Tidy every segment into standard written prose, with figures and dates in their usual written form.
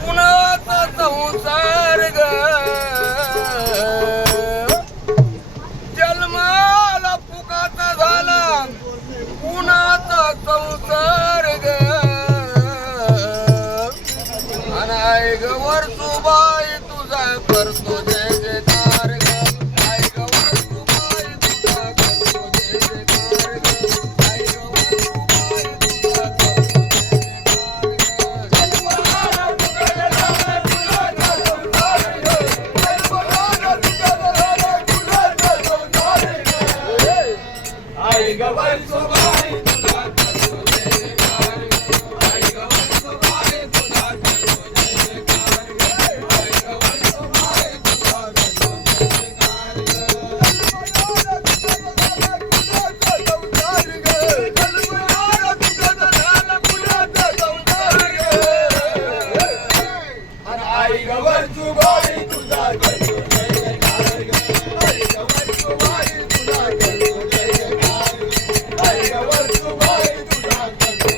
कुणाचा संसर्ग जन्माला फुकाचा झाला, कुणाचा संसर्ग आणि गवर सुबाई तुझा करतो जय जयकार ग. आई गवर सुबाई तुझा करतो जय जयकार ग. आई गवर सुबाई तुझा करतो आई गवर सुबाई तुझा करतो जय जयकार ग. आई गवर सुबाई तुझा करतो जय जयकार ग. आई गवर सुबाई तुझा करतो जय जयकार ग. आई गवर सुबाई तुझा करतो जय जयकार ग. आई गवर सुबाई तुझा करतो जय जयकार ग. आई गवर सुबाई तुझा करतो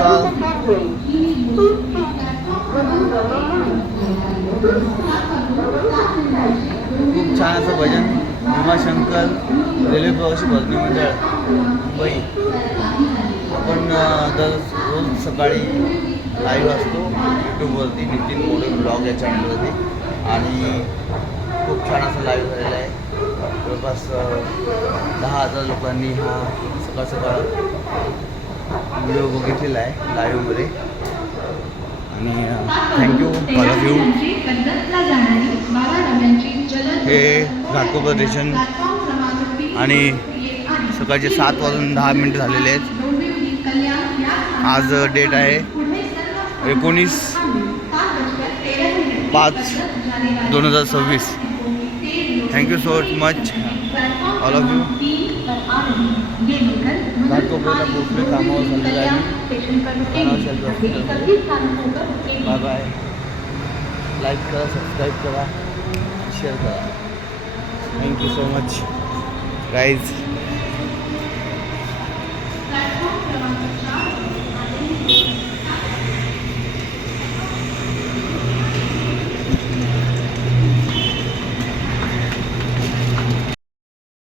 खूप छान असं भजन भीमाशंकर रेल्वे प्रवासी भजनी मंडळ मुंबई. आपण रोज सकाळी लाईव्ह असतो यूट्यूबवरती नितीन मोडे ब्लॉग या चॅनलवरती आणि खूप छान असं लाईव्ह झालेलं आहे. जवळपास 10,000 लोकांनी हा सकाळ सकाळ व्हिडिओ बघितलेला आहे लाईव्हमध्ये आणि थँक्यू ऑल ऑफ यू. हे घाटकोपर स्टेशन आणि सकाळचे 7:10 झालेले आहेत. आज डेट आहे 19/5/2026. Thank you so much all of you. घाटकोपरला पोचले, कामावर झालेलं आहे. Bye bye. लाईक करा, सबस्क्राईब करा, शेअर करा. Thank you so much guys.